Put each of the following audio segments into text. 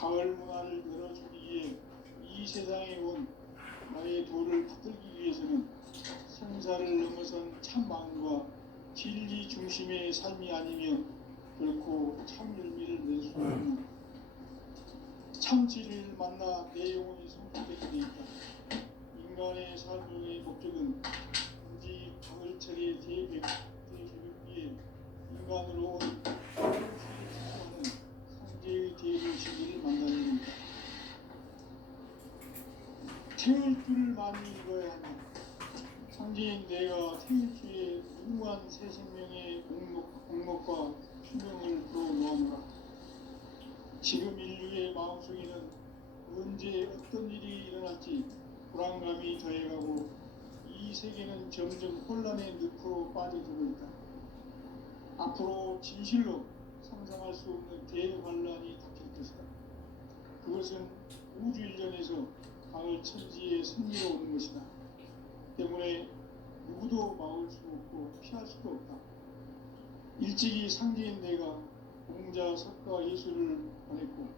가을 문화를 열어주기 위해 이 세상에 온 나의 도를 붙들기 위해서는 생사를 넘어선 참 마음과 진리 중심의 삶이 아니면 결코 참 열매를 낼 수 없는 참 진리를 만나 내 영혼이 성숙되게 되 있다. 인간의 삶의 목적은 단지 가을철의 대개벽기에 인간으로 온 하는 상제의 대도시를 만나는 겁니다. 태울 줄을 많이 읽어야 한다. 상제인 내가 태울 주에 무궁한 새 생명의 공목과 수명을 불어놓아노라. 지금 인류의 마음속에는 언제 어떤 일이 일어날지 불안감이 더해가고 이 세계는 점점 혼란의 늪으로 빠져들고 있다. 앞으로 진실로 상상할 수 없는 대환란이 닥칠 것이다. 그것은 우주 일전에서 가을 천지의 승리로 오는 것이다. 때문에 누구도 막을 수 없고 피할 수도 없다. 일찍이 상제인 내가 공자, 석가, 예수를 보냈고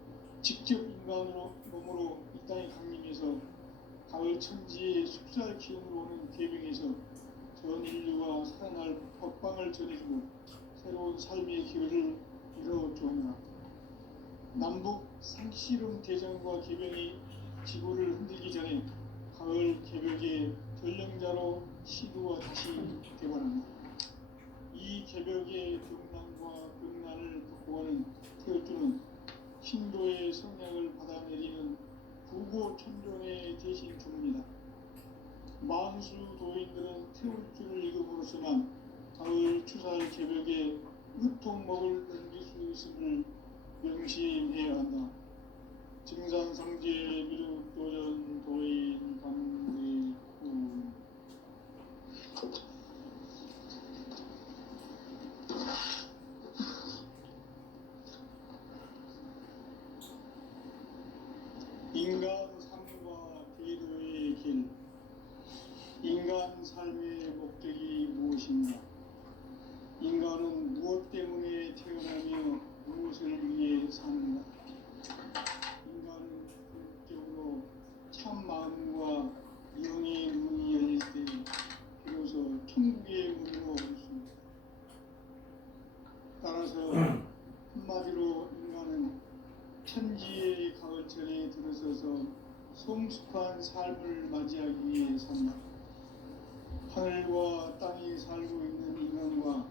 직접 인간으로 몸으로 이 땅에 강림해서 가을 천지의 숲살 기운으로 오는 계명에서 전 인류와 살아날 법방을 전해주고 새로운 삶의 기회를 이뤄주었노라. 남북 상씨름 대전과 개병이 지구를 흔들기 전에 가을 개벽의 전령자로 시도가 다시 되관한다. 이 개벽의 경난과 극난을 극복하는 태어주는 신도의 성량을 받아내리는 부고천종의 대신 주입니다. 만수 도인들은 태울주를 읽음으로써만 가을 추살 개벽에 으통목을 넘길 수 있음을 명심해야 한다. 증산성제 미륵도전 도인 강대구 인간 삶과 대도의 길. 인간 삶의 목적이 무엇인가? 인간은 무엇 때문에 태어나며 무엇을 위해 사는가? 인간은 본격적으로 참 마음과 영의 문이 열릴 때 비로소 천국의 문으로 올 수 있다. 따라서 한마디로 인간은 천지의 가을철에 들어서서 성숙한 삶을 맞이하기 위해 산다. 하늘과 땅에 살고 있는 인간과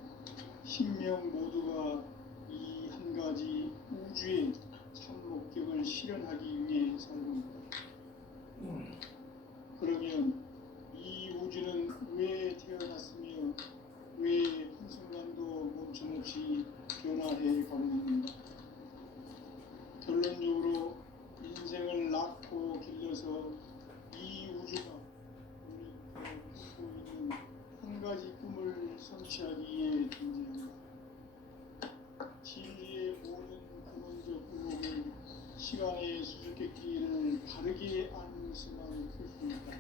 신명 모두가 이 한 가지 우주의 참 목적을 실현하기 위해 살고 있다. 그러면 이 우주는 왜 태어났으며 왜 한순간도 멈춤없이 변화해 가고 있는가? 결론적으로 인생을 낳고 길러서 이 우주가 우리 갖고 있는 한 가지 꿈을 성취하기 위해 존재한다. 진리의 모든 근원적 의목을 시간의 수수께끼를 바르게 아는 수만 풀 수 있다.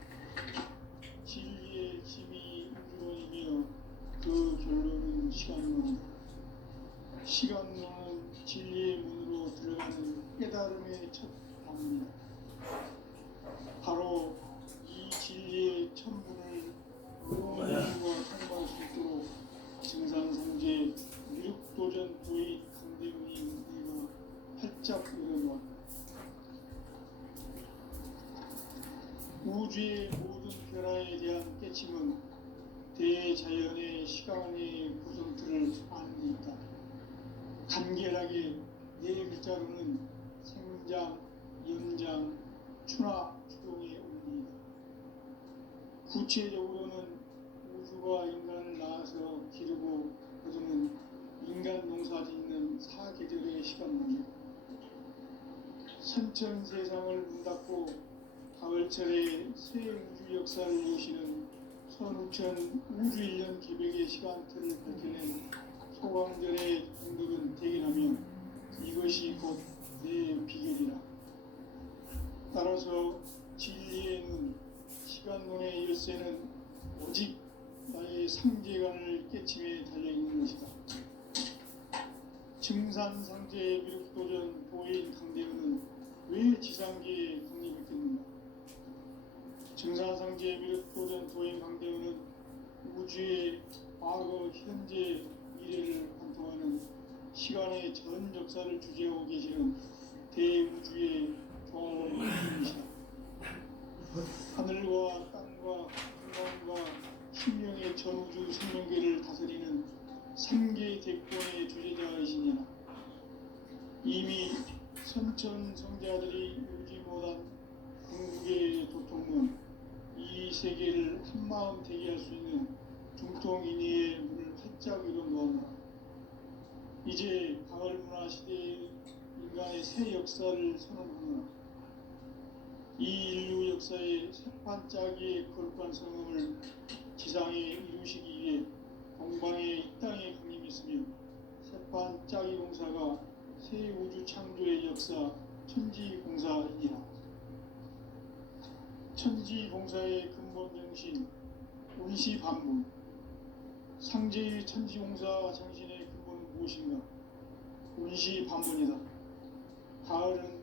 진리의 짐이 우주론이며 그 결론은 시간론이다. 시간론은 진리의 문으로 들어가는 깨달음의 첫 단입니다. 바로 이 진리의 첫 문을 모두가 통과할 수 있도록 증산성제 미륵도전 도인 강대문이 내가 활짝 열어놓았다. 우주의 모든 변화에 대한 깨침은 대자연의 시간의 구성틀을 아는 데 있다. 간결하게 네 글자로는 생장, 연장, 추나 추동의 원리이다. 구체적으로는 우주가 인간을 낳아서 기르고 거두는 인간 농사 짓는 사계절의 시간입니다. 선천 세상을 문닫고 가을철에 새 우주 역사를 여시는 선우천 우주일년 기백의 시간틀을 밝혀낸 소강절의 공덕은 대견하며 이것이 곧 내 비결이라. 따라서 진리의 눈, 시간론의 열쇠는 오직 나의 상제관을 깨침에 달려있는 것이다. 증산상제 미륵도전 도인 강대문은 왜 지상계에 강림했겠는가? 증산상제 미륵도전 도인 강대원은 우주의 과거, 현재, 미래를 관통하는 시간의 전 역사를 주재하고 계시는 대우주의 조화원이시다. 하늘과 땅과 인간과 신명의 전우주 생명계를 다스리는 삼계 대권의 주제자이시니라. 이미 선천성자들이 울지 못한 궁극의 도통은 이 세계를 한마음 대기할 수 있는 중통인의의 문을 활짝 열어놓았노라. 이제 가을 문화 시대의 인간의 새 역사를 선언하노라. 이 인류 역사의 새반짝이의 거룩한 성음을 지상에 이루시기 위해 동방의 이 땅에 강림했으며 새반짝이 공사가 새 우주 창조의 역사 천지공사이니라. 천지공사의 근본 정신 운시반문, 상제의 천지공사 정신의 근본은 무엇인가? 운시반문이다. 가을은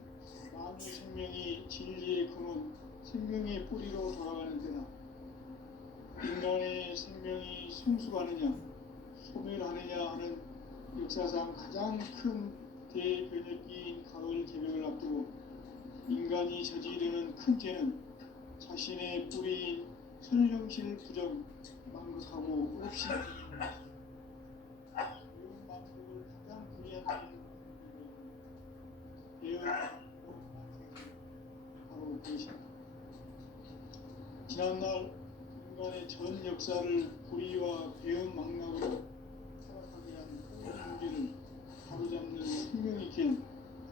만유 생명이 진리의 근원, 생명의 뿌리로 돌아가는 때다. 인간의 생명이 성숙하느냐, 소멸하느냐 하는 역사상 가장 큰 대변혁기인 가을 개벽을 앞두고 인간이 저지르는 큰 죄는 자신의 뿌리인 선령실 부정 망극하고 없이 배운 만족을 가장 불리한 배운 바로 그것이다. 지난날 인간의 전 역사를 불의와 배운 망락으로 타락하게 한 모든 문제를 바로잡는 생명의 길,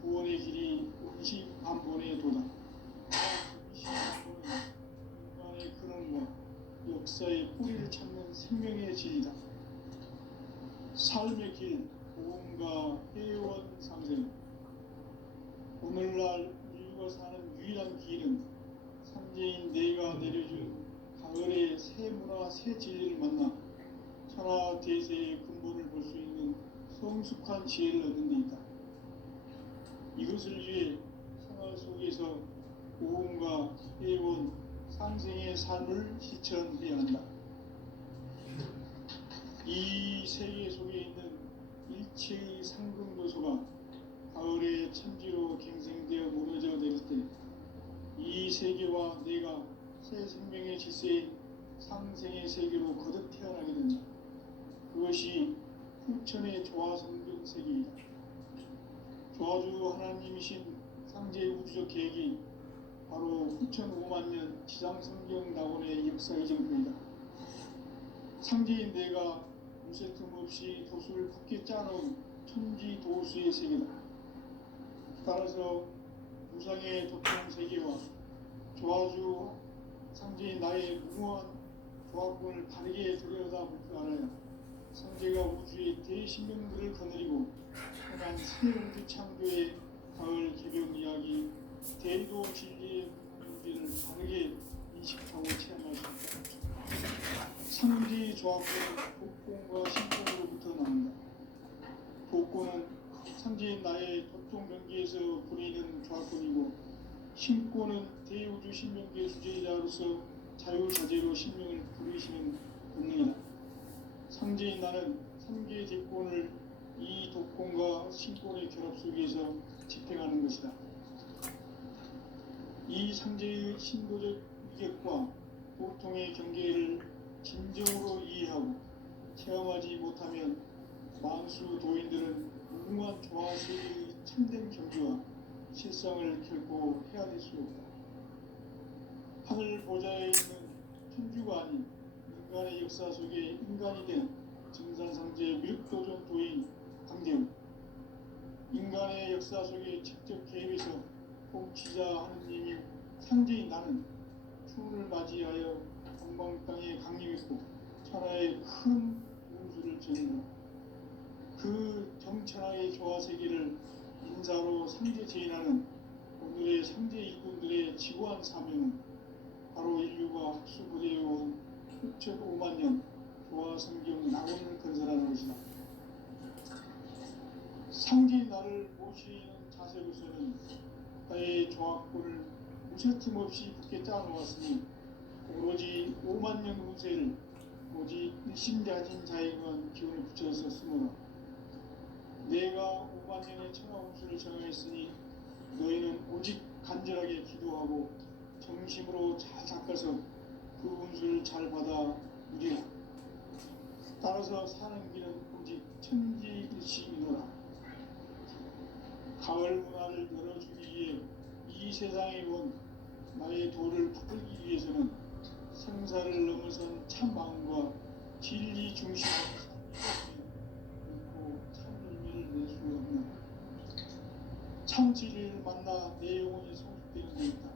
구원의 길이 운시반본의 도다. 인간의 근원과 역사의 뿌리를 찾는 생명의 진이다. 삶의 길, 보험과 회원 상생. 오늘날 인류가 사는 유일한 길은 삼재인 내가 내려준 가을의 새 문화, 새 진리를 만나 천하 대세의 근본을 볼 수 있는 성숙한 지혜를 얻는 데 있다. 이것을 위해 생활 속에서 보험과 회원, 상생의 삶을 실천해야 한다. 이 세계 속에 있는 일체의 상승도소가 가을의 천지로 갱생되어 무너져 내릴 때 이 세계와 내가 새 생명의 질서인 상생의 세계로 거듭 태어나게 된다. 그것이 후천의 조화성경 세계이다. 조화주 하나님이신 상제의 우주적 계획이 바로 후천 5만년 지상성경 낙원의 역사의 정표이다. 상제인 내가 무쇠틈 없이 도수를 굳게 짜놓은 천지 도수의 세계다. 따라서 무상의 도통 세계와 조화주 상제인 나의 무모한 조합권을 바르게 들여다볼 줄 알아야 상제가 우주의 대신명들을 거느리고 행한 새 우주 창조의 가을 개벽 이야기 대도 진리의 문제를 바르게 인식하고 체험할 수 있다. 상제의 조합권은 복권과 신권으로부터 나온다. 복권은 상제인 나의 도통 경계에서 부리는 조합권이고 신권은 대우주 신명계 주제자로서 자유자재로 신명을 부르시는 본능이다. 상제인 나는 3개의 대권을 이 독권과 신권의 결합 속에서 집행하는 것이다. 이 상제의 신도적 위격과 보통의 경계를 진정으로 이해하고 체험하지 못하면 만수 도인들은 무궁한 조화세계의 참된 경지와 실상을 결코 헤아릴 수 없다. 하늘 보좌에 있는 천주가 아닌 인간의 역사 속에 인간이 된 증산상제 미륵도전 도인 강대우. 인간의 역사 속에 직접 개입해서 통치자 하느님이 상제인 나는 추운을 맞이하여 동방 땅에 강림했고 천하의 큰 운수를 전한다. 그 정천하의 조화세계를 인사로 상제 제인하는 오늘의 상제 일꾼들의 지구한 사명은 바로 인류가 학수부대해온 후천 5만년 조화성경 낙원을 건설하는 것이다. 상제인 나를 모시는 자세로서는 나의 조합권을 무쇠틈 없이 굳게 짜놓았으니 오로지 5만 년 운세를 오직 일심가진 자에게만 기운을 붙여서 쓰노라. 내가 5만 년의 천하 운수를 정하였으니 너희는 오직 간절하게 기도하고 정심으로 잘 닦아서 그 운수를 잘 받아 누리라. 따라서 사는 길은 오직 천지일심이노라. 가을 문화를 열어주기 위해 이 세상에 온 나의 도를 붙들기 위해서는 생사를 넘어선 참 마음과 진리 중심의 삶이 참 의미를 낼 수 없는 참 진리를 만나 내 영혼이 성숙되는 것이다.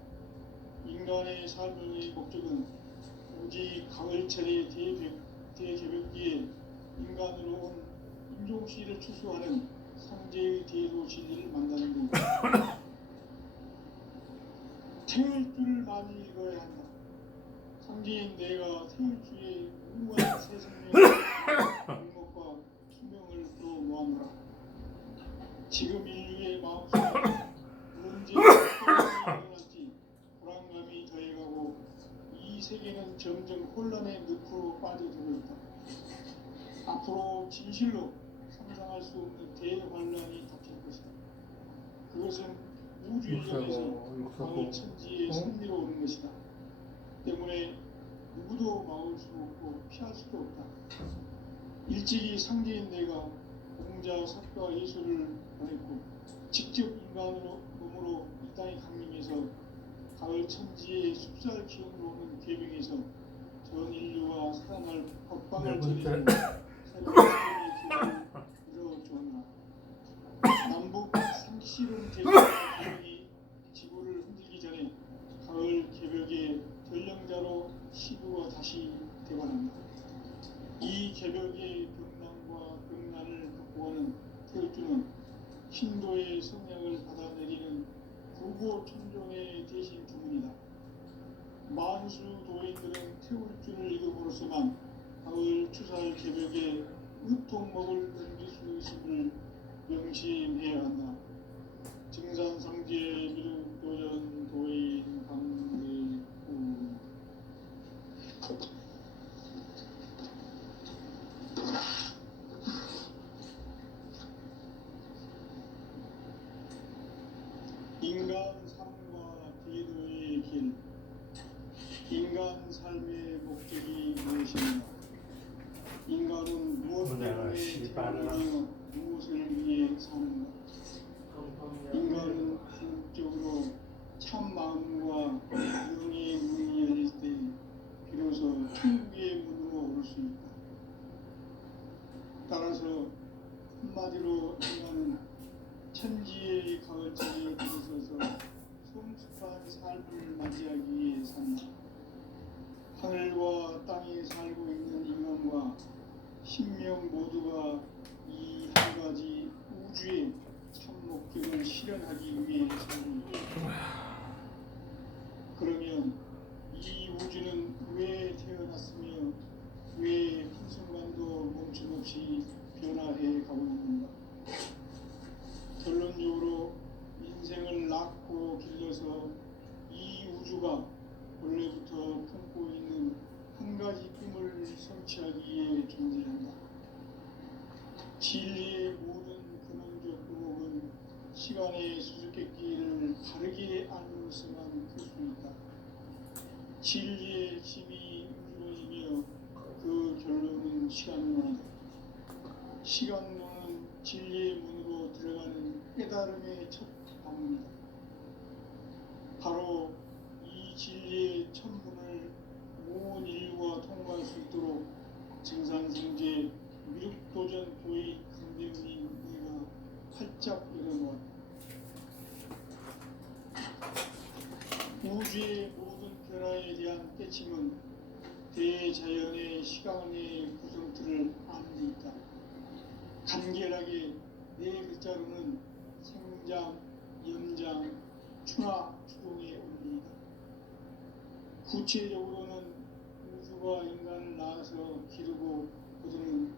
인간의 삶의 목적은 오직 가을철의 대개벽기에 인간으로 온 인종씨를 추수하는 상제의 대도 진리를 만나는 것이다. 태울 줄을 많이 읽어야 한다. 상제인 내가 태울 줄의 무한 새 생명의 행복과 수명을 또 모아노라. 지금 인류의 마음속에 언제 일어날지 불안감이 더해가고 이 세계는 점점 혼란의 늪으로 빠져들고 있다. 앞으로 진실로 상상할 수 없는 대환란이 닥칠 것이다. 그것은 우주인에서 가을 천지의 승리로 오는 것이다. 때문에 누구도 막을 수 없고 피할 수도 없다. 일찍이 상제인 내가 공자, 석가, 예수를 보냈고 직접 인간으로 몸으로 이 땅에 강림해서 가을 천지의 숲살 기운으로 오는 계명에서 전 인류와 살아날 법방을 전해주는 새로운 세계의 길을 이뤄주었나. 남북 상시론 계명이 지구를 흔들기 전에 가을 개벽의 전령자로 시부가 다시 되관한다. 이 개벽의 병난과 극난을 극복하는 태울주는 신도의 성량을 받아내리는 구고 천종의 대신 주문이다. 만수 도인들은 태울주를 읽음으로써만 가을 추살 개벽에 으통먹을 넘길 수 있음을 명심해야 한다. 증산상제 미륵도전 도인 강대구 인간 삶과 기도의 길. 인간 삶의 목적이 무엇인가? 인간은 무엇 때문에 태어나며 무엇을 위해 사는가? 인간은 궁극적으로 참 마음과 영의 문이 열릴 때 비로소 천국의 문으로 올 수 있다. 따라서 한마디로 인간은 천지의 가을철에 들어서서 성숙한 삶을 맞이하기 위해 산다. 하늘과 땅에 살고 있는 인간과 신명 모두가 이 한 가지 우주의 참 목적을 실현하기 위해 살고 있다. 그러면 이 우주는 왜 태어났으며 왜 한순간도 멈춤없이 변화해 가고 있는가? 결론적으로 인생을 낳고 길러서 이 우주가 원래부터 품고 있는 한 가지 꿈을 성취하기 위해 존재한다. 진리의 모든 근원적 의목은 시간의 수수께끼를 바르게 알므로서만 풀 수 있다. 진리의 힘이 우주론이며 그 결론은 시간론이다. 시간론은 진리의 문으로 들어가는 깨달음의 첫 방문이다. 바로 이 진리의 천문을 온 인류가 통과할 수 있도록 증산성제 미륵도전 도의 강대문인 네가 활짝 열어놓았다. 우주의 모든 변화에 대한 깨침은 대자연의 시간의 구성틀을 아는 데 있다. 간결하게 네 글자로는 생장, 연장, 추나, 추동의 원리이다. 구체적으로는 우주가 인간을 낳아서 기르고 거두는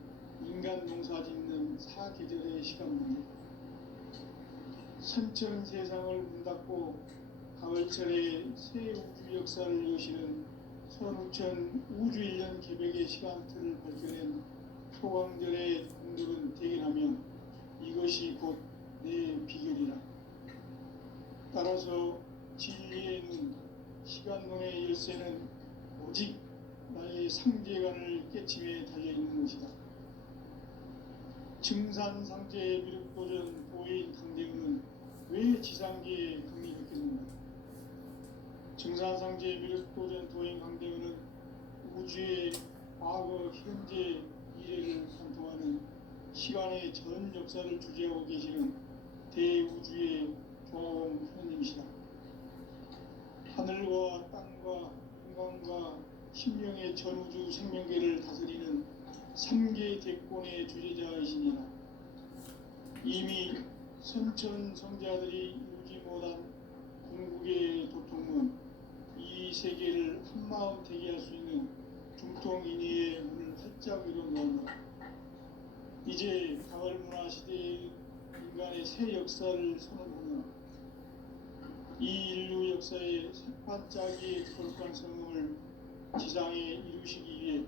인간 농사 짓는 사계절의 시간입니다. 선천 세상을 문 닫고 가을철에 새 우주 역사를 여시는 선우천 우주일년 개벽의 시간틀을 밝혀낸 소강들의 공들은 대견하며 이것이 곧 내 비결이라. 따라서 진리의 눈, 시간론의 열쇠는 오직 나의 상제관을 깨침에 달려있는 것이다. 증산상제의 미륵도전 도인 강대우는 왜 지상계에 강림했겠는가? 증산상제의 미륵도전 도인 강대우는 우주의 과거, 현재, 미래를 관통하는 시간의 전 역사를 주재하고 계시는 대우주의 조화원 하느님이시다. 하늘과 땅과 인간과 신명의 전우주 생명계를 다스리는 3개 대권의 주제자이시니라. 이미 선천 성자들이 이루지 못한 궁극의 도통은 이 세계를 한마음 되게 할 수 있는 중통인의의 문을 활짝 열어놓았다. 이제 가을 문화 시대의 인간의 새 역사를 선언하며 이 인류 역사의 새반짝이 거룩한 성공을 지상에 이루시기 위해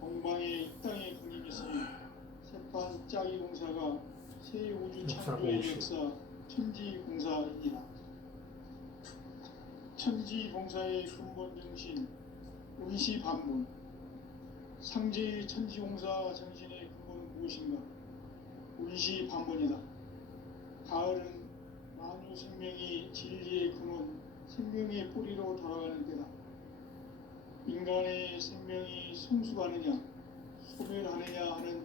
동방의 이 땅에 강림했으니 새반짝이 공사가 새 우주 창조의 역사 천지공사이니라. 천지공사의 근본 정신 운시반문. 상제의 천지공사 정신의 근본은 무엇인가? 운시반문이다. 가을은 만유 생명이 진리의 근원, 생명의 뿌리로 돌아가는 때다. 인간의 생명이 성숙하느냐, 소멸하느냐 하는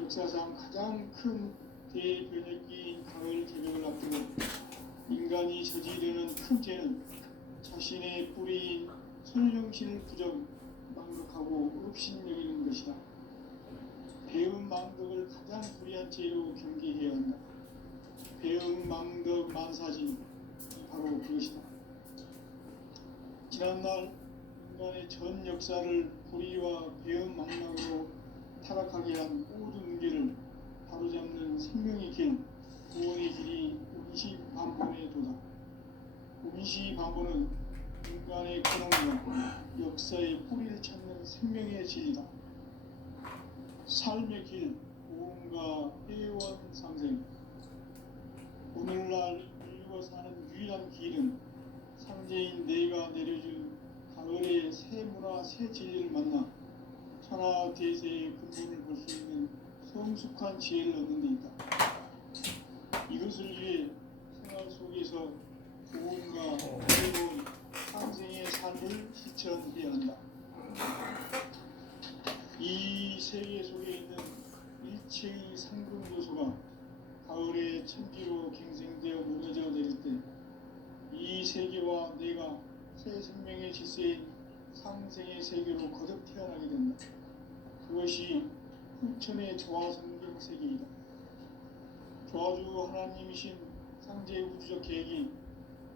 역사상 가장 큰 대변혁기인 가을 개벽을 앞두고 인간이 저지르는 큰 죄는 자신의 뿌리인 선령신을 부정, 망덕하고 업신여기는 것이다. 배은 망덕을 가장 불의한 죄로 경계해야 한다. 배은 망덕 만사진, 바로 그것이다. 지난날 인간의 전 역사를 불의와 배은 망락으로 타락하게 한 모든 문제를 바로잡는 생명의 길, 구원의 길이 운시반본에 도다. 운시반본은 인간의 근원과 역사의 뿌리를 찾는 생명의 진리다. 삶의 길, 고음과 회원 상생. 오늘날 인류가 사는 유일한 길은 상제인 내가 내려준 가을의 새 문화, 새 진리를 만나 천하 대세의 근본을 볼 수 있는 성숙한 지혜를 얻는 데 있다. 이것을 위해 생활 속에서 고음과 회원 상생의 삶을 실천해야 한다. 이 세계 속에 있는 일체의 상금 요소가 가을의 천지로 갱생되어 무너져 내릴 때 이 세계와 내가 새 생명의 질서인 상생의 세계로 거듭 태어나게 된다. 그것이 후천의 조화성경 세계이다. 조화주 하나님이신 상제 우주적 계획이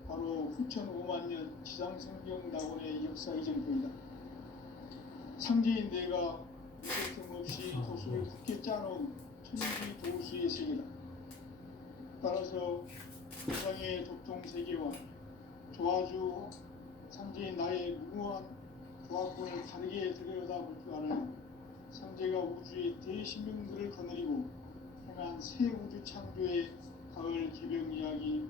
바로 후천 5만년 지상성경 낙원의 역사 이전표이다. 상제인 내가 무슨 없이 도수를 굳게 짜놓은 천지 도수의 세계다. 따라서 세상의 도통 세계와 조화주 상제인 나의 무모한 조합권을 다르게 들여다볼 줄 알아야 상제가 우주의 대신명들을 거느리고 행한 새 우주 창조의 가을 개벽 이야기,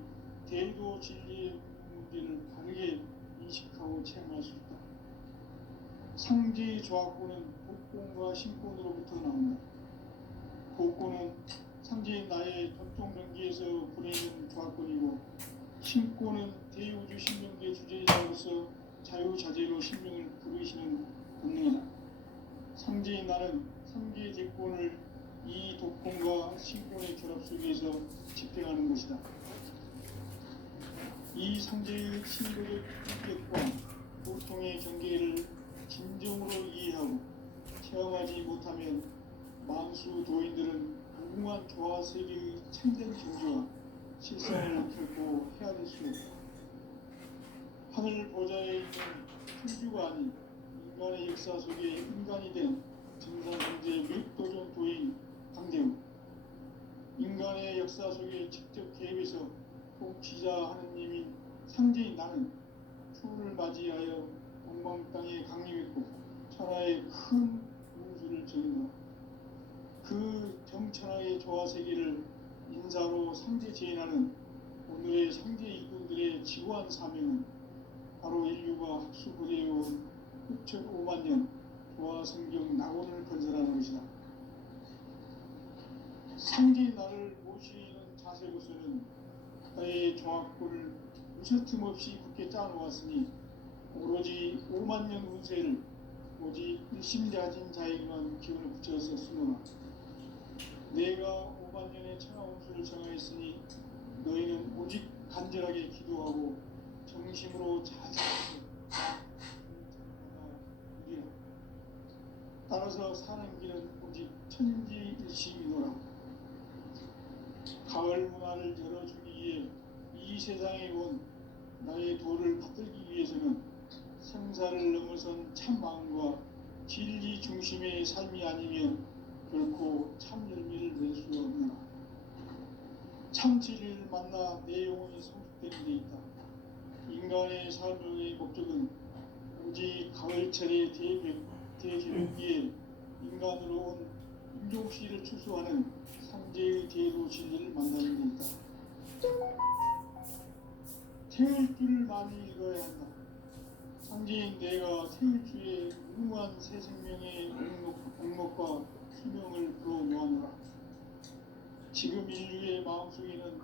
대도 진리의 문제를 다르게 인식하고 체험할 수 있다. 상제의 조합권은 복권과 신권으로부터 나온다. 복권은 상제인 나의 전통 경기에서 보내는 조합권이고, 신권은 대우주 신명계 주제자로서 자유자재로 신명을 부르시는 본능이다. 상제인 나는 3개의 대권을 이 독권과 신권의 결합 속에서 집행하는 것이다. 이 상제의 신도적 인격과 보통의 경계를 진정으로 이해하고 체험하지 못하면 만수 도인들은 무궁한 조화 세계의 참된 경지와 실상을 결코 헤아릴 수 없다. 하늘 보좌에 있는 천주가 아닌 인간의 역사 속에 인간이 된 증산상제 밀도전 도인 강대우. 인간의 역사 속에 직접 개입해서 지자 하느님인 상제인 나는 추후를 맞이하여 동방 땅에 강림했고 천하의 큰 우주를 정의노라. 그 정천하의 조화세계를 인사로 상제 제인하는 오늘의 상제 일꾼들의 지구한 사명은 바로 인류가 학수고대해온 6,5만 년 조화성경 낙원을 건설하는 것이다. 상제의 나를 모시는 자세로서는 나의 조합골을 무쇠틈 없이 굳게 짜놓았으니 오로지 5만 년 운세를 오직 일심자진 자에게만 기운을 붙여서 쓰노라. 내가 5만 년의 천하 운수를 정하였으니 너희는 오직 간절하게 기도하고 정심으로 자세해서 누리라. 따라서 사는 길은 오직 천지일심이노라. 가을 문화를 열어주기 위해 이 세상에 온 나의 도를 받들기 위해서는 생사를 넘어선 참 마음과 진리 중심의 삶이 아니면 결코 참 열매를 낼 수 없노라. 참 진리를 만나 내 영혼이 성숙되는 데 있다. 인간의 삶의 목적은 오직 가을철의 대개혁기에 인간으로 온 인종시를 추수하는 상제의 대도 진리를 만나는 데 있다. 태일주를 많이 읽어야 한다. 상제인 내가 태일주의 무궁한 새 생명의 공목과 수명을 불어모아노라. 지금 인류의 마음속에는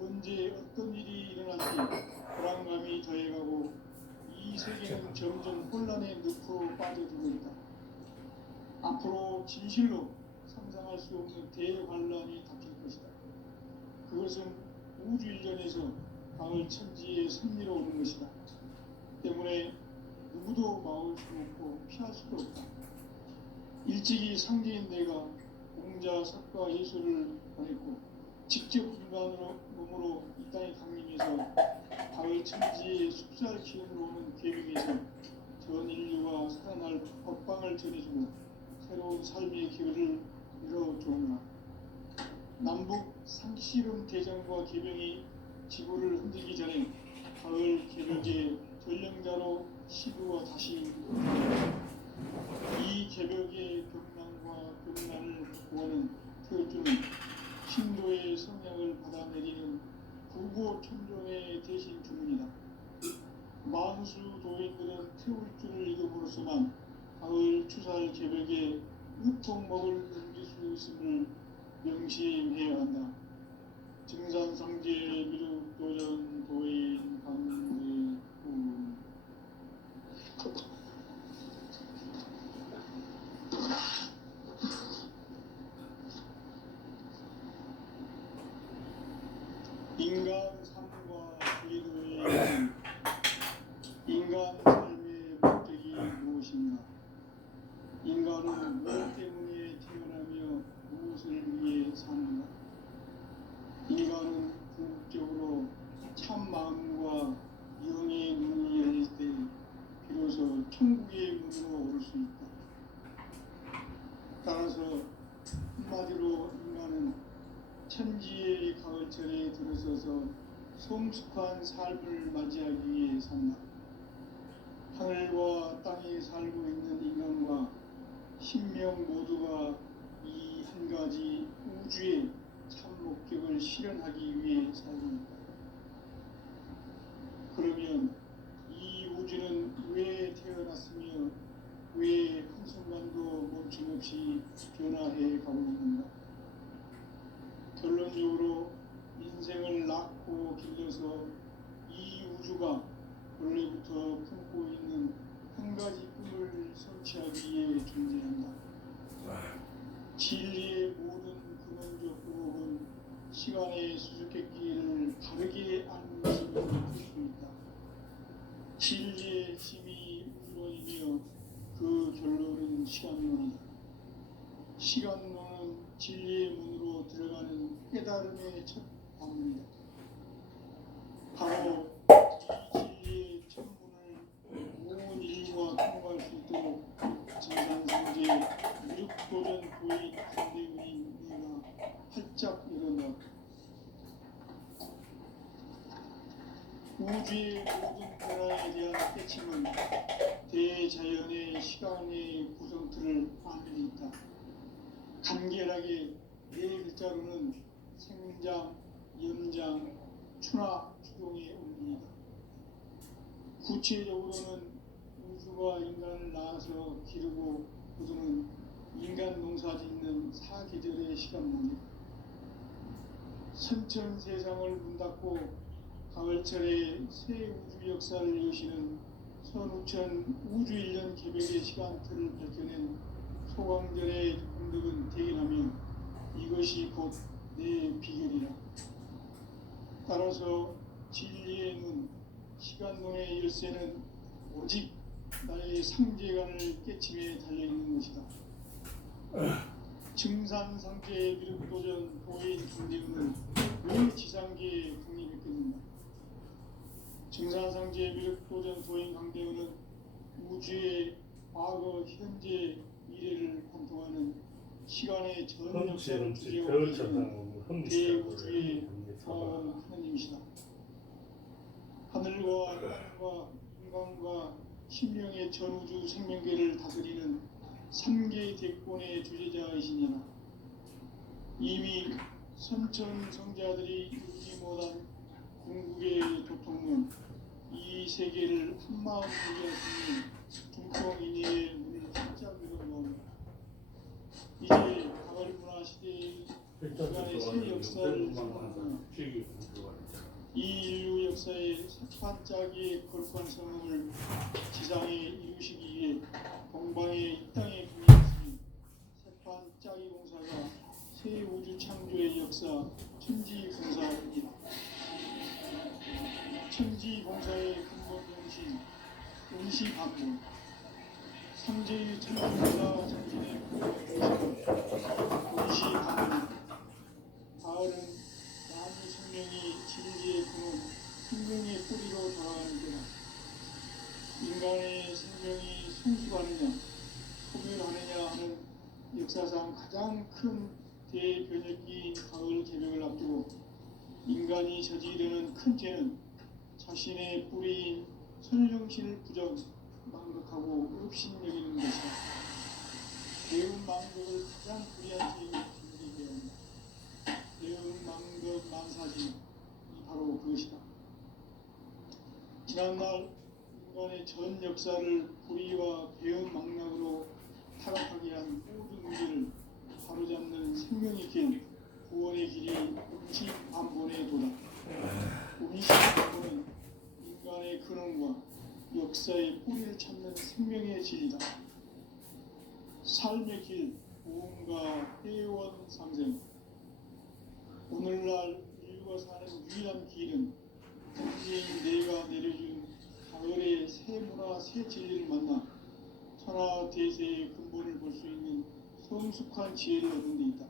언제 어떤 일이 일어날지 불안감이 더해가고 이 세계는 점점 혼란의 늪으로 빠져들고 있다. 앞으로 진실로 상상할 수 없는 대환란이 닥칠 것이다. 그것은 우주 일전에서 가을 천지에 승리로 오는 것이다. 때문에 누구도 막을 수 없고 피할 수도 없다. 일찍이 상제인 내가 공자, 석가, 예수를 보냈고 직접 인간으로 몸으로 이 땅에 강림해서 가을 천지에 숲살 기운으로 오는 계획에서 전 인류가 살아날 법방을 전해주고 새로운 삶의 기회를 열어주오라. 남북 상씨름 대전과 개병이 지구를 흔들기 전에 가을 개벽의 전령자로 시부가 다시 이 개벽의 벽난과 벽난을 구하는 태울주는 신도의 성향을 받아내리는 부고천종의 대신 주문이다. 만수 도인들은 태울주를 읽음으로써만 가을 추살 개벽의 으통목을 넘길 수 있음을 명심해야 한다. 증산상제 미륵 도전 도인 강대구 인간 삶과 제도의 인간 삶의 목적이 무엇인가? 인간은 무엇 때문에 태어나며 무엇을 위해 사는가? 인간은 궁극적으로 참 마음과 영의 문이 열릴 때 비로소 천국의 문으로 올 수 있다. 따라서 한마디로 인간은 천지의 가을철에 들어서서 성숙한 삶을 맞이하기 위해 산다. 하늘과 땅에 살고 있는 인간과 신명 모두가 이 한 가지 우주의 참 목적을 실현하기 위해 살고 있다. 그러면 이 우주는 왜 태어났으며 왜 한순간도 멈춤없이 변화해 가고 있는가? 결론적으로 인생을 낳고 길러서 이 우주가 원래부터 품고 있는 한 가지 꿈을 성취하기 위해 존재한다. 진리의 모든 근원적 부목은 시간의 수수께끼를 바르게 아는 것임을 알 수 있다. 진리의 힘이 우주론이며 그 결론은 시간론이다. 시간론은 진리의 문으로 들어가는 깨달음의 첫 방문이다. 바로 이 진리의 첫 문을 온 인류가 통과할 수 있도록 증산상제 무력도전 도인 강대우인 내가 활짝 일어나 우주의 모든 변화에 대한 깨침은 대자연의 시간의 구성틀을 아는 데 있다. 간결하게 네 글자로는 생장, 연장, 추나 추동의 원리이다. 구체적으로는 우주가 인간을 낳아서 기르고 거두는 인간 농사 짓는 사계절의 시간문이다. 선천 세상을 문닫고 가을철에 새 우주 역사를 여시는 선우천 우주 1년 개벽의 시간틀을 밝혀낸 소광절의 공덕은 대견하며 이것이 곧 내 비결이라. 따라서 진리의 눈, 시간론의 열쇠는 오직 나의 상제관을 깨침에 달려있는 것이다. 증산상제의 미륵도전 도인 강대훈은 왜 지상계에 강림했겠는가? 증산상제의 미륵도전 도인 강대훈은 우주의 과거, 현재, 미래를 관통하는 시간의 전 역사를 주제로 계시는 대우주의 하느님이시다. 하늘과 땅과 인간과 신명의 전우주 생명계를 다스리는 3개 대권의 주제자이시니라. 이미 선천 성자들이 이루지 못한 궁극의 도통론 이 세계를 한마음 보게 하시니 중통인의 문을 활짝 열어놓는다. 이제 가을 문화 시대의 인간의 새 역사를 선언하며 이 인류 역사의 색반짝이의 거룩한 성공을 지상에 이루시기 위해 동방의 이 땅에 분양하시니 색반짝이 공사가 새 우주 창조의 역사 천지공사입니다. 천지공사의 근본 정신 운시반문 상제의 천지공사 정신의 운시반문. 가을은 나무 생명이 진리의 근원 생명의 뿌리로 돌아가는 때다. 인간의 생명이 성숙하느냐 소멸하느냐 하는 역사상 가장 큰 대변혁기인 가을 개벽을 앞두고 인간이 저지르는 큰 죄는 자신의 뿌리인 선령신을 부정 망각하고 업신여기는 것이다. 배운 망각을 가장 불의한 죄로 진리해야 한다. 배운 망각 만사지 바로 그것이다. 지난날 인간의 전 역사를 불의와 배은 망락으로 타락하게 한 모든 문제를 바로잡는 생명이 긴 구원의 길이 운시반본의 도다. 운시반본은 인간의 근원과 역사의 뿌리를 찾는 생명의 진리다. 삶의 길, 보험과 회원 상생. 오늘날 인류가 사는 유일한 길은 천지인 내가 내려준 가을의 새 문화, 새 진리를 만나 천하 대세의 근본을 볼 수 있는 성숙한 지혜를 얻는 데 있다.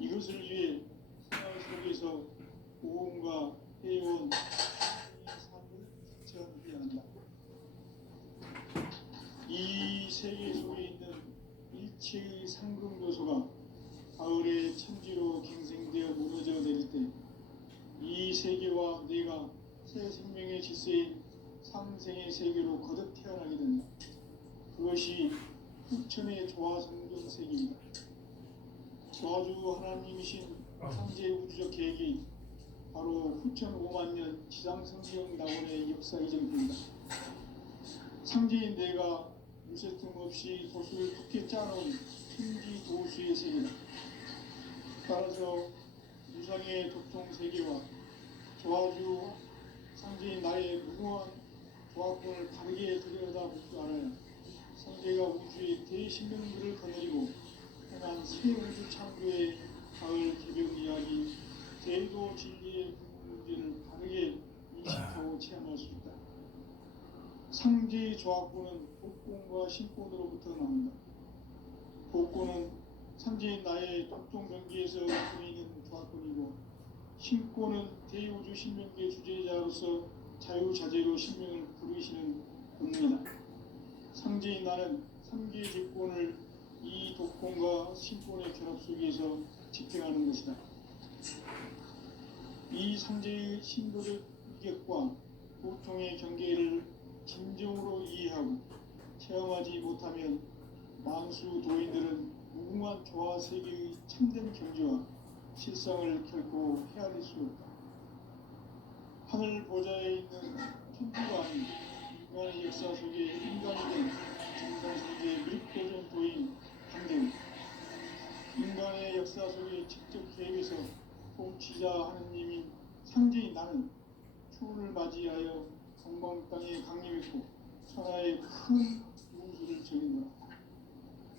이것을 위해 생활 속에서 보험과 회원, 삶을 실천해야 한다. 이 세계 속에 있는 일체의 상금 요소가 가을의 천지로 갱생되어 무너져 내릴 때 이 세계와 내가 새 생명의 질서인 상생의 세계로 거듭 태어나게 된다. 그것이 후천의 조화성경 세계이다. 조화주 하나님이신 상제 우주적 계획이 바로 후천 5만 년 지상성경 낙원의 역사 이전입니다. 상제인 내가 무쇠 틈 없이 도수를 굳게 짜놓은 천지 도수의 세계다. 따라서 유상의 도통 세계와 조화주 상제인 나의 무모한 조화권을 바르게 들여다볼 줄 알아야 상제가 우주의 대신명들을 거느리고 행한 새 우주 창조의 가을 개벽 이야기 제도 진리의 문제를 바르게 인식하고 체험할 수 있다. 상제의 조화권은 복권과 신권으로부터 나온다. 복권은 상제인 나의 독종 경기에서 보이는 조화권이고 신권은 대우주 신명계 주제자로서 자유자재로 신명을 부르시는 겁니다. 상제인 나는 3개의 직권을 이 독권과 신권의 결합 속에서 집행하는 것이다. 이 상제의 신도적 희격과 고통의 경계를 진정으로 이해하고 체험하지 못하면 만수 도인들은 무궁한 조화 세계의 참된 경지와 실상을 결코 헤아릴 수 없다. 하늘 보좌에 있는 천주가 아닌 인간의 역사 속에 인간이 된 증상세계의 밀도전 도인 한대우, 인간의 역사 속에 직접 개입해서 통치자 하느님인 상제인 나는 추운을 맞이하여 동방 땅에 강림했고 천하의 큰 우주를 정했노라.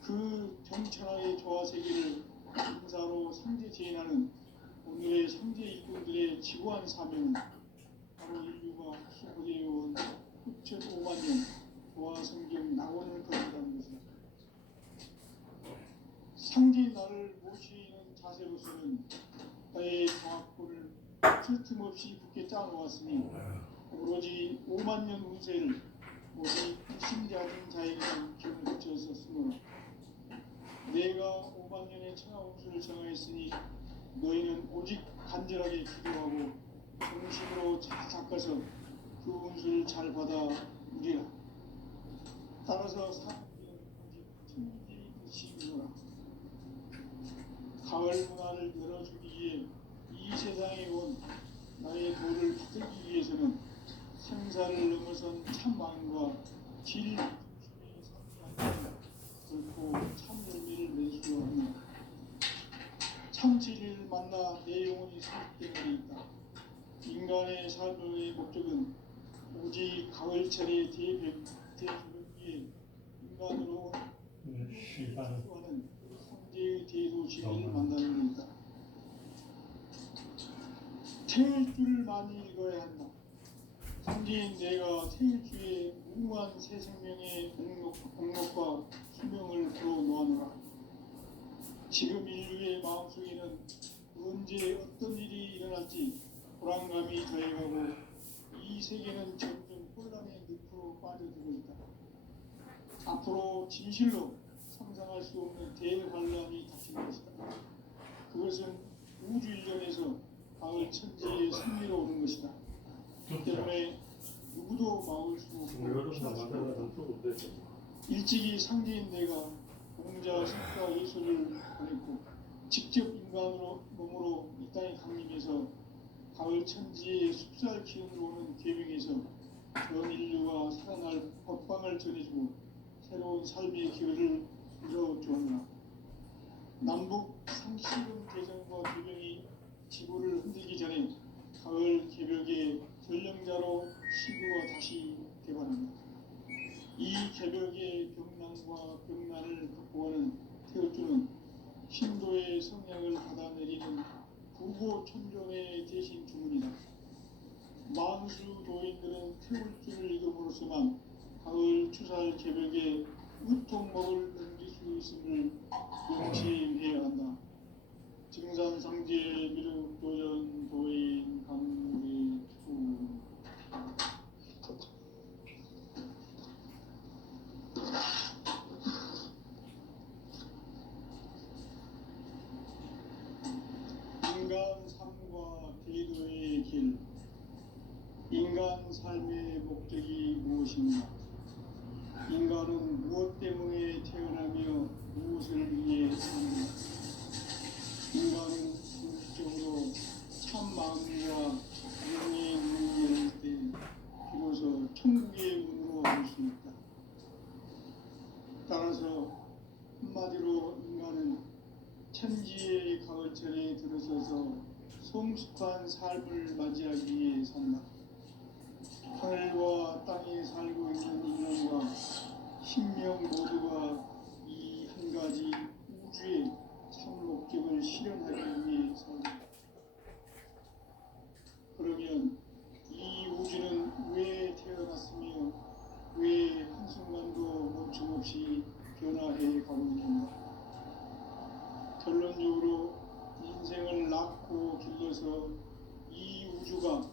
그 정천하의 조화세계를 인사로 상제 제인하는 오늘의 상제 일꾼들의 지구한 사명은 바로 인류가 수고되어온 6,5만 년 조화성경 낙원을 거둔다는 것이다. 상제인 나를 모시는 자세로서는 나의 정확도를 틈틈없이 굳게 짜놓았으니 오로지 5만 년 운세를 모두 불신자진 자에게만 기운을 붙여서 쓰노라. 내가 5만 년의 천하 운수를 정하였으니 너희는 오직 간절하게 기도하고 정신으로 잘 닦아서 그 운수를 잘 받아 누리라. 따라서 사람들은 오직 천지 뜻이노라. 가을 문화를 열어주기 위해 이 세상에 온 나의 도를 붙들기 위해서는 생사를 넘어선 참 마음과 질 중심의 삶이 아니라 결코 참 열매를 맺을 수 없는 참 진리를 만나 내 영혼이 성숙되는 데 있다. 인간의 삶의 목적은 오직 가을철의 대조변기에 인간으로 수하는 성제의 대도시를 만나는 것이다. 태일주를 많이 읽어야 한다. 성제인 내가 태일주의 무궁한 새 생명의 목록과 수명을 풀어놓아노라. 지금 인류의 마음속에는 언제 어떤 일이 일어날지 불안감이 더해가고 이 세계는 점점 혼란의 늪으로 빠져들고 있다. 앞으로 진실로 상상할 수 없는 대환란이 닥칠 것이다. 그것은 우주 일전에서 가을 천지의 승리로 오는 것이다. 때문에 누구도 막을 수 없고 피할 수 없다. 일찍이 상제인 내가 공자, 석가, 예술을 보냈고 직접 인간으로 몸으로 이 땅에 강림해서 가을 천지의 숲살 기운으로 오는 계명에서 전 인류가 살아날 법방을 전해주고 새로운 삶의 기회를 이뤄주었노라. 남북 상식은 대전과 조병이 지구를 흔들기 전에 가을 개벽의 전령자로 시구가 다시 개발한다. 이 개벽의 병난과 병난을 극복하는 태어주는 신도의 성향을 받아내리는 부고천존의 대신 주문이다. 만수 도인들은 태울주를 읽음으로써만 가을 추살 개벽의 우통목을 넘길 수 있음을 명심해야 한다. 증산상제 미륵도전 도인 강대수 인간 삶과 대도의 길. 인간 삶의 목적이 무엇인가? 인간은 무엇 때문에 태어나며 무엇을 위해 사는가? 인간은 궁극적으로 참 마음과 영의 문을 열 때 비로소 천국의 문으로 올 수 있다. 따라서 한마디로 인간은 천지의 가을철에 들어서서 성숙한 삶을 맞이하기 위해 산다. 하늘과 땅에 살고 있는 인간과 신명 모두가 이 한 가지 우주의 참 목적을 실현하기 위해 산다. 그러면 이 우주는 왜 태어났으며 왜 한순간도 멈춤없이 변화해 가고 있는가? 결론적으로 인생을 낳고 길러서 이 우주가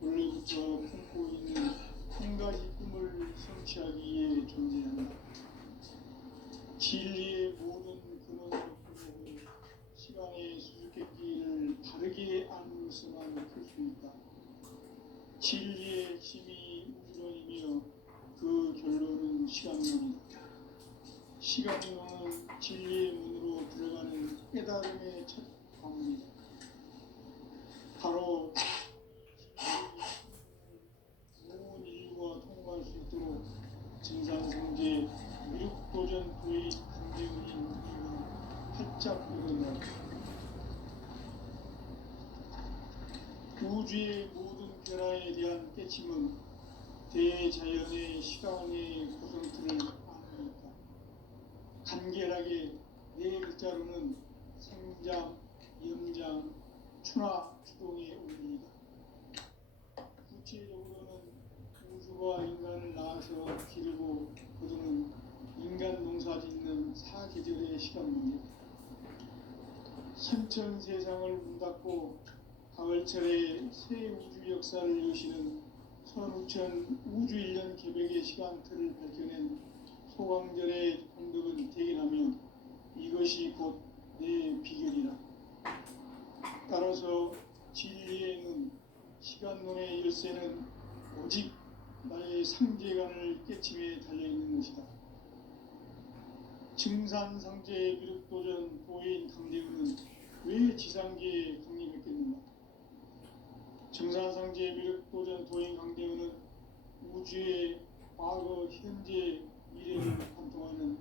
원래부터 품고 있는 한 가지 꿈을 성취하기 위해 존재한다. 진리의 모든 근원으로 끌어오는 시간의 수수께끼를 바르게 알므로서만 풀 수 있다. 진리의 핵심이 우주론이며 그 결론은 시간론이다. 시간론은 진리의 문으로 들어가는 깨달음의 첫 관문이다. 바로 온 인류가 통과할 수 있도록 증산성제 미륵도전 부의 강대운인 이유는 활짝 열어놓았다. 우주의 모든 변화에 대한 깨침은 대자연의 시간의 구성틀을 아닙니까? 간결하게 네 글자로는 생장, 염장, 추나 추동의 원리이다. 구체적으로는 우주가 인간을 낳아서 기르고 거두는 인간 농사 짓는 사계절의 시간문이다. 선천 세상을 문닫고 가을철에 새 우주 역사를 여시는 선우천 우주일년 개백의 시간틀을 밝혀낸 소강절의 공덕은 대견하며 이것이 곧 내 비결이라. 따라서 진리의 눈, 시간론의 열쇠는 오직 나의 상제관을 깨침에 달려있는 것이다. 증산상제의 미륵도전 보인 강대우는 왜 지상계에 강림했겠는가? 증산상제의 미륵도전 도인 강대우는 우주의 과거, 현재, 미래를 관통하는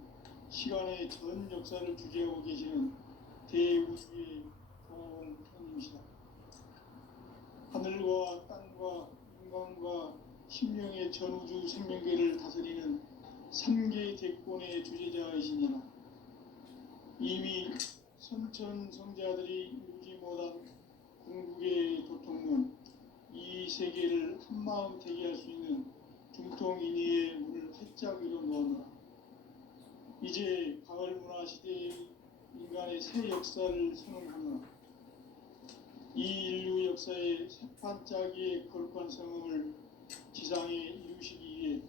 시간의 전 역사를 주재하고 계시는 대우주의 종합원 형님이시다. 하늘과 땅과 인간과 신명의 전우주 생명계를 다스리는 3개 대권의 주제자이시니라. 이미 선천성자들이 이루지 못한 궁극의 도통문, 이 세계를 한마음 대기할 수 있는 중통인의의 문을 활짝 열어놓았노라. 이제 가을 문화 시대의 인간의 새 역사를 선언하노라. 이 인류 역사의 새반짝이의 거룩한 성음을 지상에 이루시기 위해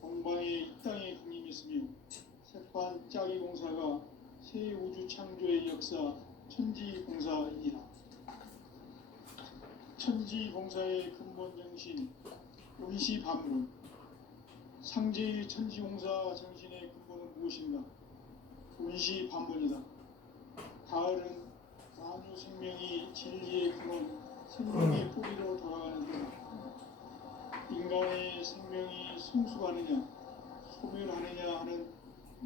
동방의 이 땅에 강림했으며 새반짝이 공사가 새 우주 창조의 역사 천지공사이니라. 천지공사의 근본 정신 운시반문. 상제의 천지공사 정신의 근본은 무엇인가? 운시반문이다. 가을은 만유 생명이 진리의 근원, 생명의 뿌리로 돌아가는 때다. 인간의 생명이 성숙하느냐, 소멸하느냐 하는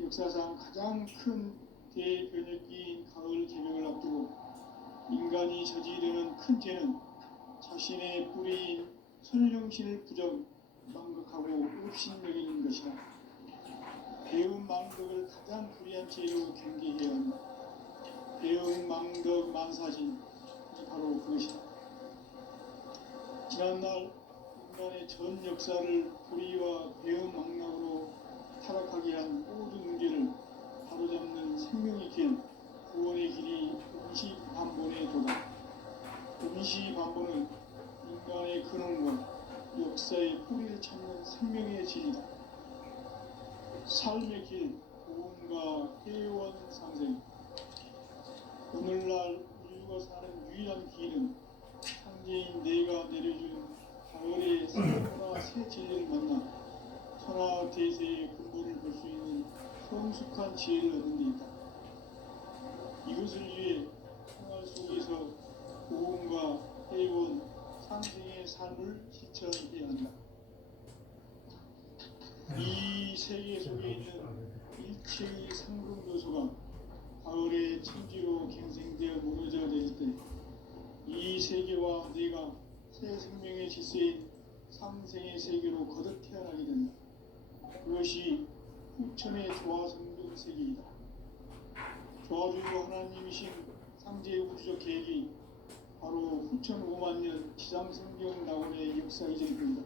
역사상 가장 큰 대변혁기인 가을 개명을 앞두고 인간이 저지르는 큰 죄는 자신의 뿌리인 선령신을 부정, 망극하고 업신여기는 것이다. 배운 망덕을 가장 불의한 죄로 경계해야 한다. 배운 망덕 만사진이 바로 그것이다. 지난날 인간의 전 역사를 불의와 배운 망락으로 타락하게 한 모든 문제를 바로잡는 생명의 길, 구원의 길이 운시반본에 도다. 운시반본은 인간의 근원과 역사의 뿌리를 찾는 생명의 진리다. 삶의 길, 고음과 회원 상생. 오늘날 인류가 사는 유일한 길은 상제인 내가 내려준 가을의 새 문화 새 진리를 만나 천하 대세의 근본을 볼 수 있는 성숙한 지혜를 얻는 데 있다. 이것을 위해 생활 속에서 고음과 회원, 상생의 삶을 실천해야 한다. 이 세계 속에 있는 일체의 상급 요소가 가을의 천지로 갱생되어 무너져 내릴 때 이 세계와 내가 새 생명의 질서인 상생의 세계로 거듭 태어나게 된다. 그것이 후천의 조화성경 세계이다. 조화주 하나님이신 상제의 우주적 계획이 바로 후천 5만 년 지상성경 낙원의 역사 이전입니다.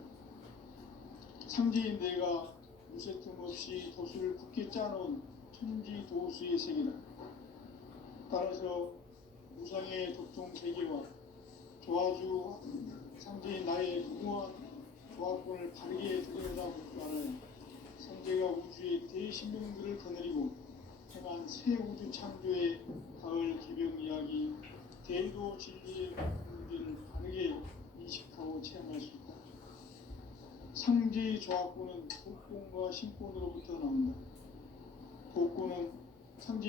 상제인 내가 무쇠 틈 없이 도수를 굳게 짜놓은 천지 도수의 세계다. 따라서 무상의 도통 세계와 조화주 상제인 나의 무모한 조화권을 바르게 들여다보고 알아야 상제가 우주의 대신명들을 거느리고 행한 새 우주 창조의 가을 개병 이야기, 대도 진리의 문제를 바르게 인식하고 체험할 수 있다. 상제의 조합구는 복권과 신권으로부터 나온다. 복권은 상제